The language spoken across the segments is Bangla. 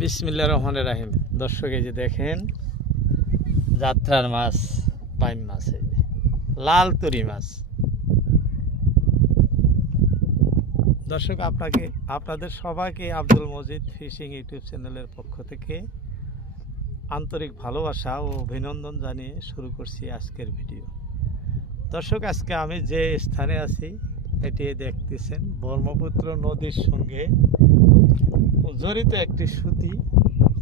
বিসমিল্লাহির রহমানির রহিম। দর্শক এই যে দেখেন যাত্রার মাছ, বাইম মাছ, এই যে লাল তুরি মাছ। দর্শক আপনাদের সবাইকে আব্দুল মজিদ ফিশিং ইউটিউব চ্যানেলের পক্ষ থেকে আন্তরিক ভালোবাসা ও অভিনন্দন জানিয়ে শুরু করছি আজকের ভিডিও। দর্শক আজকে আমি যে স্থানে আছি এটি দেখতেছেন ব্রহ্মপুত্র নদীর সঙ্গে জড়িত একটি সুতি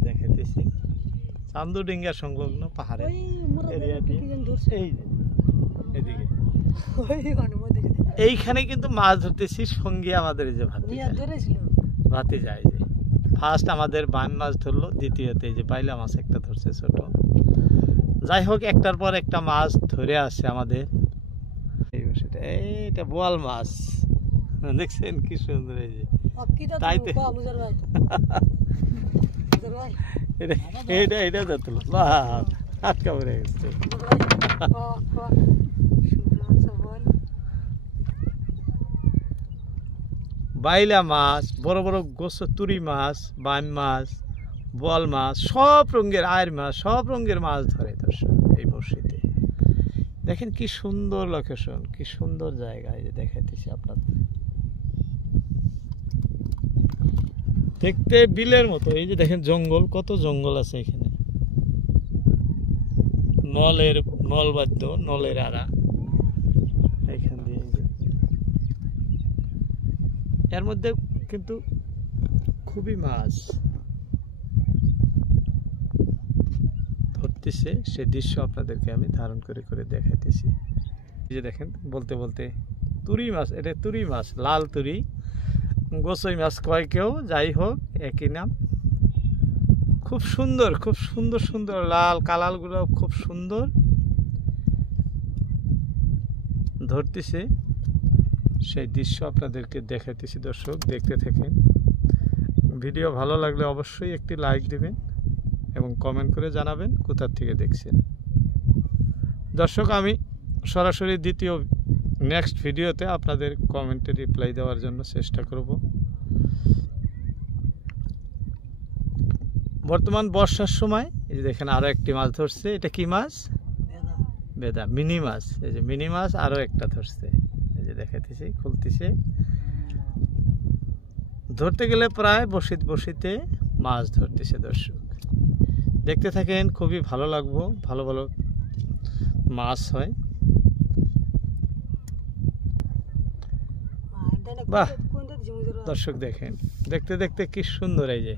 দেখাইতেছি চান্দুডিঙ্গা সংলগ্ন পাহাড়ের এরিয়াটি। এদিকে এইখানে কিন্তু মাছ ধরতেছি সঙ্গে আমাদের যে ভাতি যায় যে ফার্স্ট আমাদের বাইম মাছ ধরলো, দ্বিতীয়তে এই যে বাইলা মাছ একটা ধরছে ছোট। যাই হোক একটার পর একটা মাছ ধরে আসছে আমাদের। এইটা বোয়াল মাছ দেখছেন কি সুন্দর, এই যে তাইতে এটা ধরলো আটকা পড়ে গেছে। বাইলা মাছ, বড় বড় গোছ তুরি মাছ, বাইম মাছ, বোয়াল মাছ, সব রঙের আয়ের মাছ, সব রঙের মাছ ধরে দর্শক এই বর্ষিতে। দেখেন কি সুন্দর লোকেশন, কি সুন্দর জায়গা, এই যে দেখাইতেছি আপনাদের। দেখতে বিলের মতো, এই যে দেখেন জঙ্গল, কত জঙ্গল আছে এখানে। নল বাদ্য, নলের আড়া এইখান দিয়ে, এর মধ্যে কিন্তু খুবই মাছ ধরতেছে, সে দৃশ্য আপনাদেরকে আমি ধারণ করে করে দেখাইতেছি। এই যে দেখেন বলতে বলতে তুরি মাছ, এটা তুরি মাছ, লাল তুরি, গোসই মাছ কয় কেউ, যাই হোক একই নাম। খুব সুন্দর, খুব সুন্দর সুন্দর লাল কালারগুলো খুব সুন্দর ধরতেছে, সেই দৃশ্য আপনাদেরকে দেখাইতেছি। দর্শক দেখতে থাকেন, ভিডিও ভালো লাগলে অবশ্যই একটি লাইক দিবেন এবং কমেন্ট করে জানাবেন কোথা থেকে দেখছেন। দর্শক আমি সরাসরি দ্বিতীয় নেক্সট ভিডিওতে আপনাদের কমেন্টে রিপ্লাই দেওয়ার জন্য চেষ্টা করব। বর্তমান বর্ষার সময় এই যে দেখেন আরো একটি মাছ ধরছে। এটা কি মাছ? বেদা, মিনি মাছ। এই যে মিনি মাছ আরো একটা ধরছে, এই যে দেখাইতেছি, খুলতেছে। ধরতে গেলে প্রায় বসিতে মাছ ধরতেছে। দর্শক দেখতে থাকেন, খুবই ভালো লাগবো, ভালো ভালো মাছ হয়। বাহ দর্শক দেখেন, দেখতে দেখতে কি সুন্দর। এই যে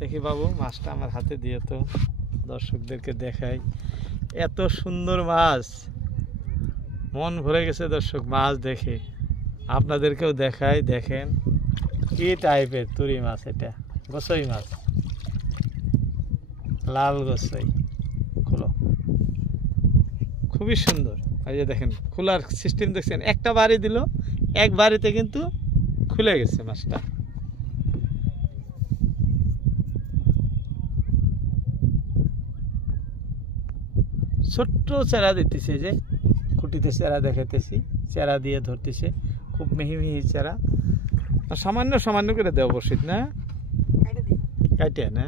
দেখি বাবু মাছটা আমার হাতে দিয়ে তো দর্শকদেরকে দেখাই, এত সুন্দর মাছ, মন ভরে গেছে দর্শক মাছ দেখে। আপনাদেরকেও দেখাই, দেখেন কি টাইপের তুরি মাছ, এটা গোসই মাছ, লাল গোসই, খুলো, খুবই সুন্দর। এই যে দেখেন খোলার সিস্টেম দেখছেন, একটা বাড়ি দিল, এক বাড়িতে কিন্তু খুলে গেছে মাছটা। ছোট্ট চেরা দিতেছে, যে খুঁটিতে চেরা দেখাইতেছি, চেরা দিয়ে ধরতেছে, খুব মিহি মিহি চেরা। সামান্য সামান্য করে দেওয়া বসিত না, কাইটে না,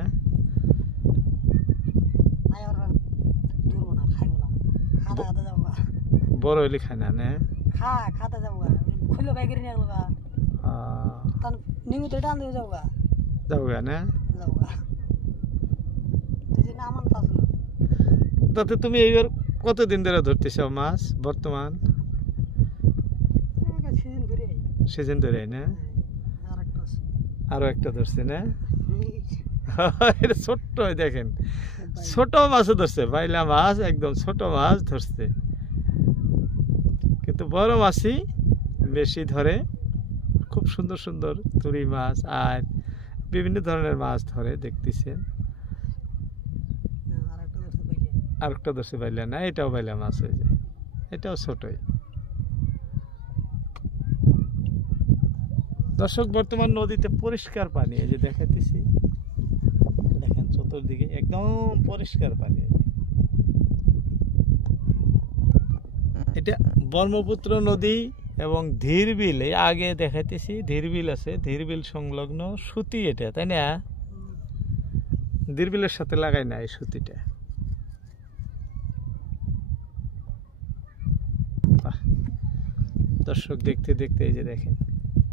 বড় হইলে খায় না, না যাওগা না। তাতে তুমি এইবার কতদিন ধরে ধরতেছ মাছ? বর্তমান সিজন ধরে না, আরো একটা ধরছে না। এটা ছোট্ট, দেখেন ছোট মাছও ধরছে, বাইলা মাছ একদম ছোট মাছ ধরছে, কিন্তু বড় মাছই বেশি ধরে। খুব সুন্দর সুন্দর তুরি মাছ আর বিভিন্ন ধরনের মাছ ধরে দেখতেছেন। আরেকটা ধরছে বাইলা না, এটাও বাইলা মাছ হয়ে যায়, এটাও ছোটই। দর্শক বর্তমান নদীতে পরিষ্কার পানি, এই যে দেখাইতেছি, দেখেন চতুর্দিকে একদম পরিষ্কার পানি। এটা ব্রহ্মপুত্র নদী এবং ধীরবিল, এই আগে দেখাইতেছি ধীরবিল আছে, ধীরবিল সংলগ্ন সুতি এটা, তাই না? ধীরবিলের সাথে লাগাই না এই সুতিটা। বাহ, দর্শক দেখতে দেখতে এই যে দেখেন,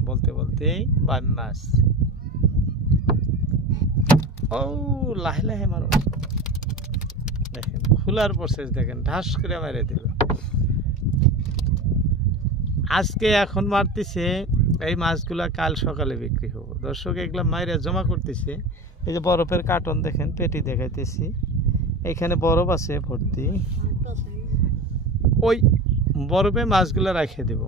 বলতে বলতেই বান মাছ। ও লাহে লাহে মারো, দেখেন খোলার প্রসেস দেখেন, ঢাস করে মেরে দিল। আজকে এখন মারতেছে এই মাছগুলা, কাল সকালে বিক্রি হবো। দর্শক এগুলা মাইরে জমা করতেছে। এই যে বরফের কার্টন দেখেন, পেটি দেখাইতেছি, এখানে বরফ আছে ভর্তি, ওই বরফে মাছগুলো রেখে দেব।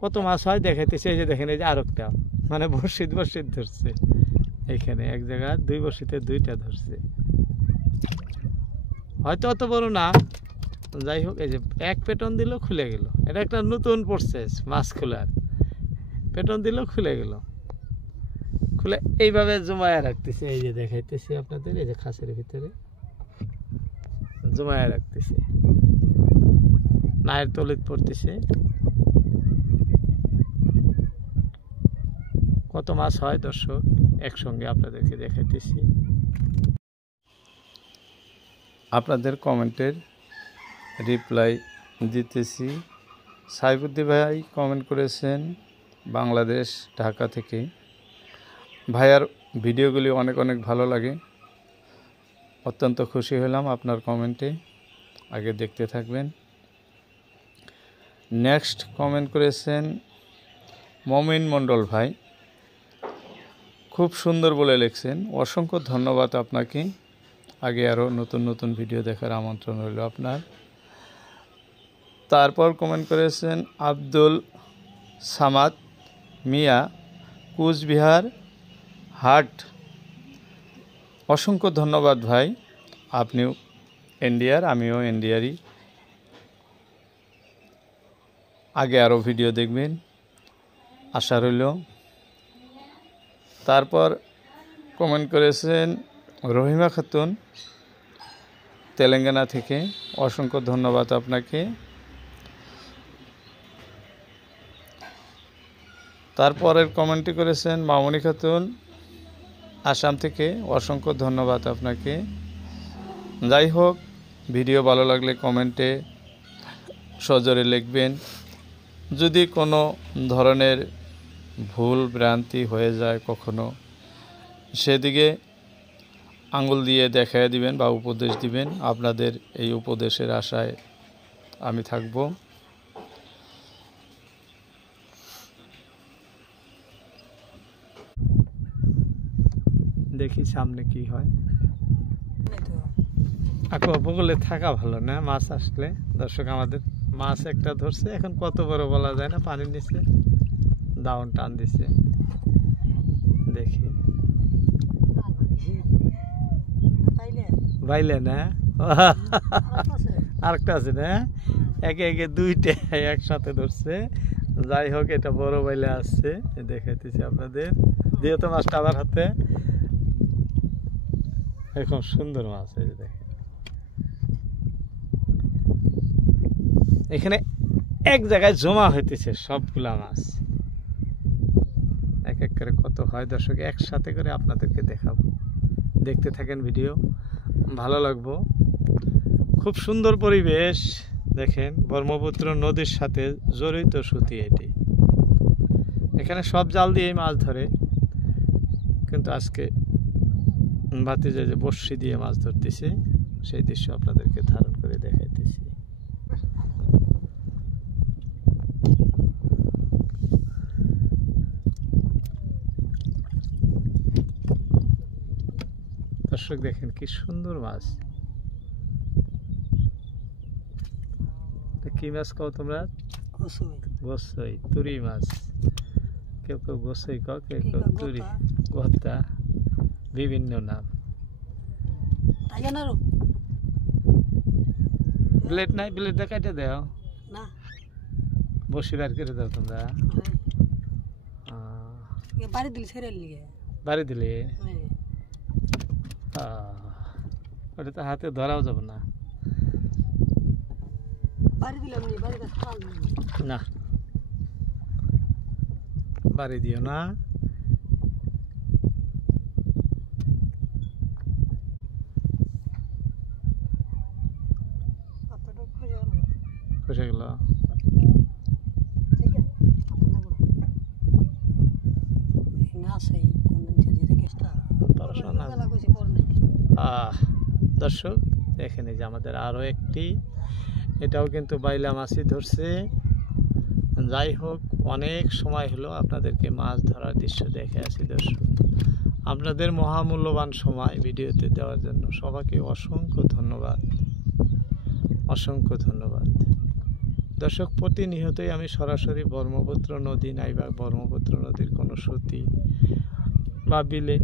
কত মাছ হয় দেখাইতেছে। এই যে দেখেন, এই যে আরেকটা, মানে বর্ষিত বর্ষিত ধরছে এখানে, এক জায়গায় 2 বর্ষিতে 2টা ধরছে, হয়তো অত বড় না, যাই হোক। এই যে এক পেটন দিল খুলে গেল, এটা একটা নতুন প্রসেস মাছ খোলার। পেটন দিল খুলে গেল, খুলে এইভাবে জমায়া রাখতেছে। এই যে দেখাইতেছি আপনাদের, এই যে খাঁচের ভিতরে জমায়া রাখতেছে, নায়ের তলিত পড়তেছে। কত মাছ হয় দর্শক একসঙ্গে আপনাদেরকে দেখাইতেছি। আপনাদের কমেন্টের রিপ্লাই দিতেছি। সাইফুদ্দিন ভাই কমেন্ট করেছেন বাংলাদেশ, ঢাকা থেকে। ভাইয়ার ভিডিওগুলি অনেক অনেক ভালো লাগে, অত্যন্ত খুশি হলাম আপনার কমেন্টে, আগে দেখতে থাকবেন। নেক্সট কমেন্ট করেছেন মমিন মণ্ডল ভাই, খুব সুন্দর বলে লিখছেন, অসংখ্য ধন্যবাদ আপনাকে। আগে আরও নতুন নতুন ভিডিও দেখার আমন্ত্রণ রইল আপনার। তারপর কমেন্ট করেছেন আব্দুল সামাদ মিয়া, কুচবিহার হাট, অসংখ্য ধন্যবাদ ভাই, আপনিও ইন্ডিয়ার, আমিও ইন্ডিয়ারই। আগে আরও ভিডিও দেখবেন, আশা রইল। তারপর কমেন্ট করেছেন রহিমা খাতুন, তেলেঙ্গানা থেকে, অসংখ্য ধন্যবাদ আপনাকে। তারপরের কমেন্টটি করেছেন মামনি খাতুন, আসাম থেকে, অসংখ্য ধন্যবাদ আপনাকে। যাই হোক, ভিডিও ভালো লাগলে কমেন্টে সজোরে লিখবেন। যদি কোনো ধরনের ভুল ভ্রান্তি হয়ে যায় কখনো, সেদিকে আঙুল দিয়ে দেখায় দিবেন বা উপদেশ দিবেন। আপনাদের এই উপদেশের আশায় আমি থাকব। দেখি সামনে কি হয়। উপকূলে থাকা ভালো না, মাছ আসলে। দর্শক আমাদের মাছ একটা ধরছে, এখন কত বড় বলা যায় না, পানির নিচে দাউন টান দিছে। দেখি বাইলে না, আরেকটা আছে না, একে একে 2টা একসাথে ধরছে। যাই হোক, এটা বড় বাইলে আসছে, দেখাইতেছি আপনাদের। যেহেতু মাছটা আমার হাতে, এখন সুন্দর মাছ। এই যে দেখেন, এখানে এক জায়গায় জমা হইতেছে সবগুলা মাছ, এক এক করে কত হয় দর্শক একসাথে করে আপনাদেরকে দেখাবো। দেখতে থাকেন ভিডিও, ভালো লাগবো। খুব সুন্দর পরিবেশ দেখেন, ব্রহ্মপুত্র নদীর সাথে জড়িত সুতি এটি। এখানে সব জাল দিয়েই মাছ ধরে, কিন্তু আজকে ভাতিজা যে বড়শি দিয়ে মাছ ধরতেছে, সেই দৃশ্য আপনাদেরকে ধারণ করে দেখাইতেছি। দর্শক দেখেন কি সুন্দর মাছ। কি মাছ কও তোমরা? গোসই, তুরি মাছ। কেউ কেউ গোসই কও, কেউ কেউ তুরি, গদ্দা, বিভিন্ন নাম। ব্লেড নাই, ব্লেড দেখাইতে দাও না, বসি বার করে দাও তোমরা। বাড়ি দিলে ওটা তো হাতে ধরাও যাবে না। না বাড়ি দিও না। খসে গেল। দর্শক দেখেন এই যে আমাদের আরো একটি, এটাও কিন্তু বাইলা মাছই ধরছে। যাই হোক, অনেক সময় হলো আপনাদেরকে মাছ ধরার দৃশ্য দেখে আছি দর্শক। আপনাদের মহামূল্যবান সময় ভিডিওতে দেওয়ার জন্য সবাইকে অসংখ্য ধন্যবাদ, অসংখ্য ধন্যবাদ। দর্শক, প্রতিনিয়তই আমি সরাসরি ব্রহ্মপুত্র নদী নাইবা ব্রহ্মপুত্র নদীর কোনো সতী বা বিলে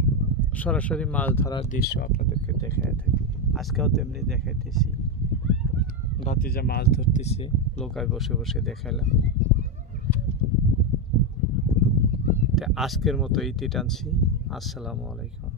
সরাসরি মাছ ধরার দৃশ্য আপনাদেরকে দেখায় থাকি। আজকেও তেমনি দেখাইতেছি, ভাতিজা মাছ ধরতেছে, লোকায় বসে বসে দেখালাম। আজকের মতো ইতি টানছি। আসসালামু আলাইকুম।